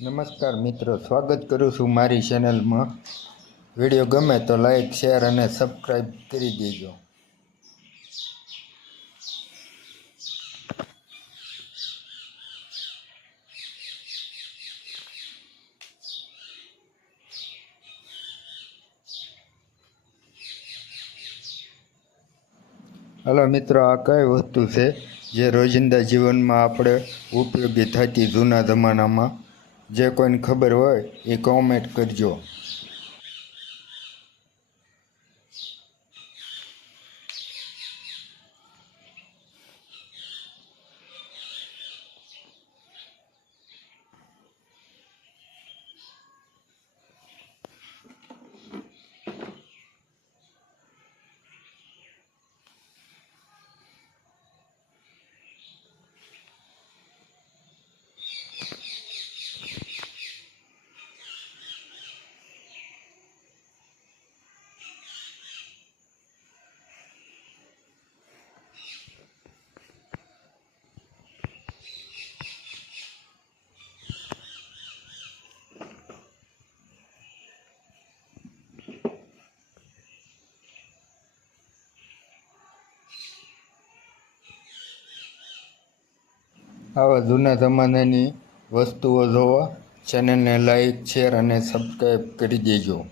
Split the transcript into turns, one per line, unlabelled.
નમસ્કાર મિત્રો, સ્વાગત કરું છું મારી ચેનલમાં વીડિયો ગમે તો લાઈક શેર અને સબસ્ક્રાઈબ કરી દેજો. હલો મિત્રો, આ કઈ વસ્તુ છે જે રોજિંદા જીવનમાં આપણે ઉપયોગી થતી જૂના જમાનામાં? જે કોઈને ખબર હોય એ કોમેન્ટ કરજો. આવા જૂના જમાનાની વસ્તુઓ જોવા. ચેનલને લાઈક શેર અને સબસ્ક્રાઈબ કરી દેજો.